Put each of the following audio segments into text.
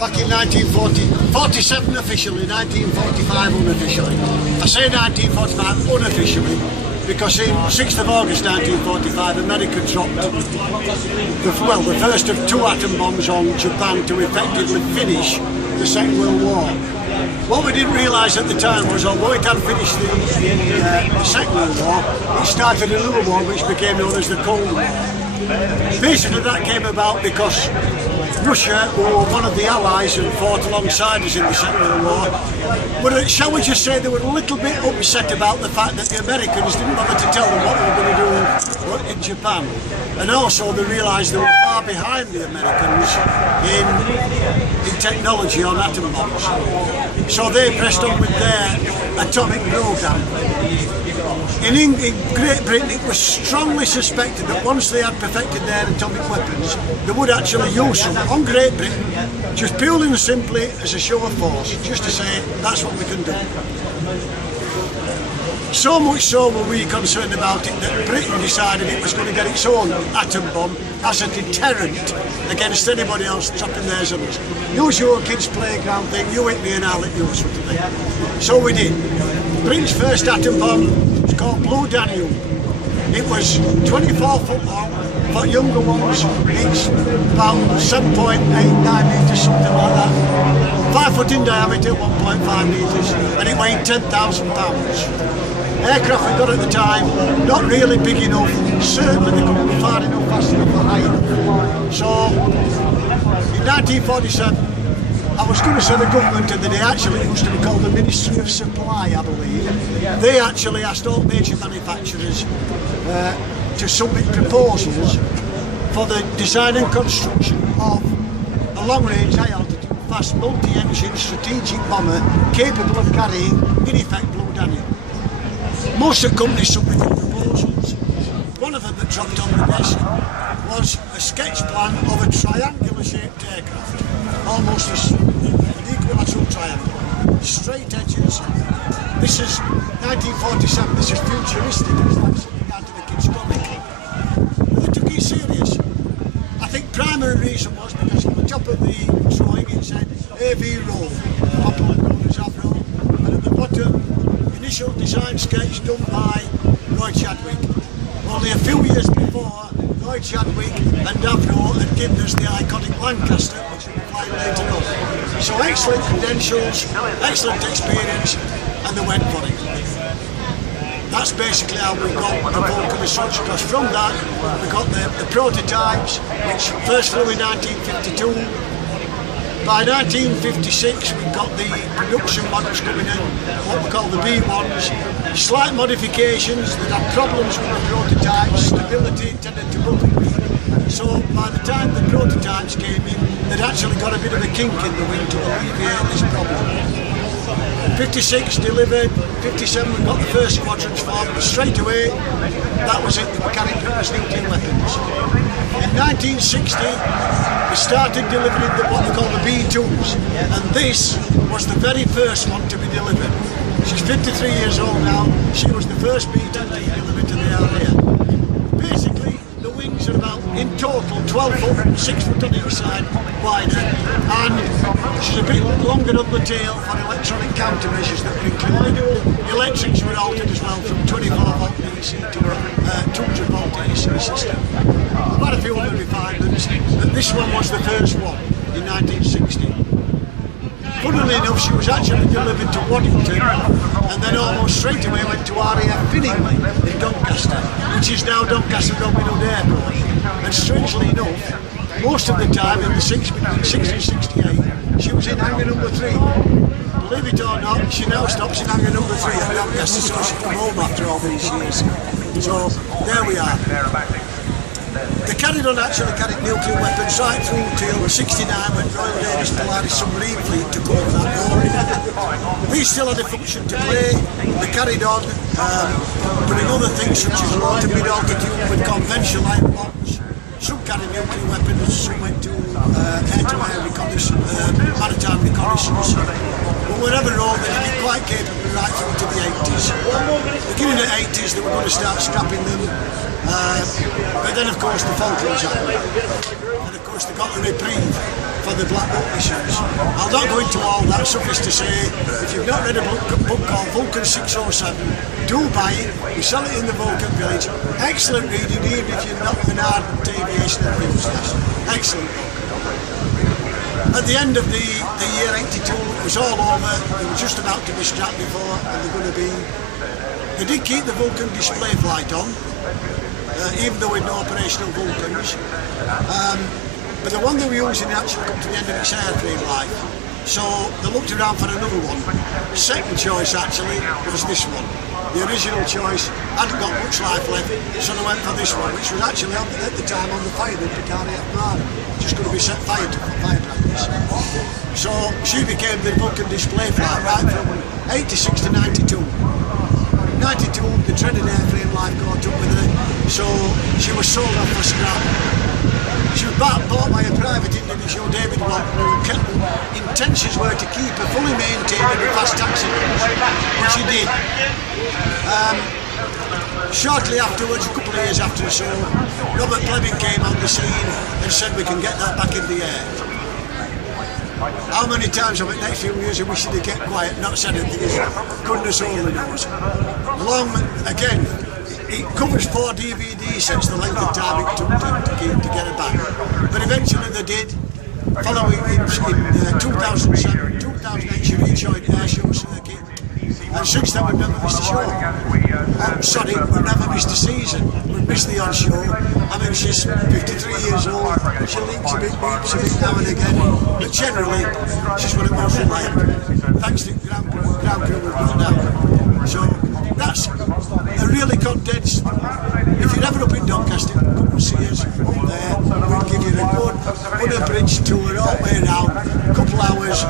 back in 1947 officially, 1945 unofficially. I say 1945 unofficially because in 6th of August 1945 America dropped the first of 2 atom bombs on Japan to effectively finish the Second World War. What we didn't realise at the time was, although it had finished the Second World War, it started another war which became known as the Cold War. Basically that came about because Russia, who were one of the allies and fought alongside us in the Second World War, were, shall we just say, they were a little bit upset about the fact that the Americans didn't bother to tell them what they were going to do in Japan. And also they realised they were far behind the Americans in technology on atom bombs. So they pressed on with their atomic programme. In Great Britain it was strongly suspected that once they had perfected their atomic weapons they would actually use them on Great Britain, just purely and simply as a show of force, just to say that's what we can do. So much so were we concerned about it that Britain decided it was going to get its own atom bomb as a deterrent against anybody else dropping theirs on us. Use your kids' playground thing, you hit me and I'll hit you sort of thing. So we did. Britain's first atom bomb was called Blue Danube. It was 24 foot long. For younger ones, it's about 7.89 metres, something like that. 5 foot in diameter, 1.5 metres, and it weighed 10,000 pounds. Aircraft we got at the time, not really big enough, certainly they couldn't be far enough, fast enough, or high enough. So, in 1947, I was going to say the government, and they actually used to be called the Ministry of Supply, I believe. They actually asked all major manufacturers to submit proposals for the design and construction of a long-range, high-altitude, fast, multi-engine strategic bomber capable of carrying, in effect, Blue Danube. Most of the companies submitted proposals. One of them that dropped on the desk was a sketch plan of a triangular-shaped aircraft, almost an equilateral triangle, straight edges. This is 1947. This is futuristic. It's like something out of the kids' comic. They took it serious. I think primary reason was because at the top of the drawing it said AV roll, popularly known as Avro, and at the bottom initial design sketch done by Roy Chadwick. Only a few years before, Roy Chadwick and Avro had given us the iconic Lancaster, which we will fly later on. So excellent credentials, excellent experience, and they went for it. That's basically how we got the Vulcan as such, because from that we got the prototypes, which first flew in 1952. By 1956 we got the production models coming in, what we call the B1s, slight modifications that had problems with the prototypes, stability tended to rubbish. So by the time the prototypes came in, they'd actually got a bit of a kink in the wing to alleviate this problem. 56 delivered, 57 we got the first squadrons formed, but straight away that was it, they were carrying cruise nuclear weapons. In 1960 we started delivering what they call the B2s, and this was the very first one to be delivered. She's 53 years old now, she was the first B2 to be delivered to the area. Basically the wings are about, in total, 12 foot, 6 foot on each side wider, and she's a bit longer on the tail for electronic countermeasures that were included. The electrics were altered as well from 24 volt DC to a 200 volt AC system. Quite a few other refinements, but this one was the first one in 1960. Funnily enough, she was actually delivered to Waddington and then almost straight away went to RAF Finningley in Doncaster, which is now Doncaster Robin Hood Airport. And strangely enough, most of the time in the 60s and 68, she was in hangar number 3. Believe it or not, she now stops in hangar number 3 at Doncaster, so she come home after all these years. So there we are. They actually carried nuclear weapons right through till 69 when Royal Navy's Polaris submarine fleet took over that role. We still had a function to play. They carried on doing other things such as low to mid-altitude with conventional iron bombs. Some carried nuclear weapons, some went to air-to-air reconnaissance, maritime reconnaissance. But whatever role, they did it quite capable right through to the 80s. Beginning of the 80s, they were going to start scrapping them. But then, of course, the Falklands happened. And of course, because they got a reprieve for the Black Book issues. I'll not go into all that. Suffice to say, if you've not read a book called Vulcan 607, do buy it. We sell it in the Vulcan Village. Excellent reading, even if you're not an ardent aviation enthusiast. Excellent book. At the end of the year 82, it was all over. They were just about to be strapped before, and they're going to be. They did keep the Vulcan display flight on, even though with no operational Vulcans. But the one they were using actually come to the end of its airframe life. So they looked around for another one. Second choice actually was this one. The original choice hadn't got much life left, so they went for this one, which was actually at the time on the fire in Picardie F9. Just going to be set fire to fire practice. So she became the Vulcan display flight right from 86 to 92. 92, the dreaded airframe life caught up with her, so she was sold off for scrap. She was bought by a private individual, David Vulcan, who intentions were to keep her fully maintained in a fast taxi, which he did. Shortly afterwards, a couple of years after the show, Robert Plevin came on the scene and said we can get that back in the air. How many times over the next few years I wish he'd get quiet, not said anything, goodness only knows. Again, it covers 4 DVD sets, the length of time it took to get it back. But eventually they did. Following in 2007, 2008 she rejoined Air Show Circuit. And since then we've never missed a show. Sorry, we've never missed a season. We've missed the on show. I mean, she's 53 years old. She leaks a bit, beeps a bit now and again. But generally, she's one of the most reliable. Thanks to ground crew we've got now. So that's a really condensed. If you're ever up in Doncaster, come and see us up there. We'll give you a good unabridged tour all the way around. A couple hours,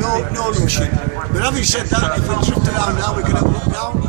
no rushing. But having said that, if we drift around now, we can have a look down.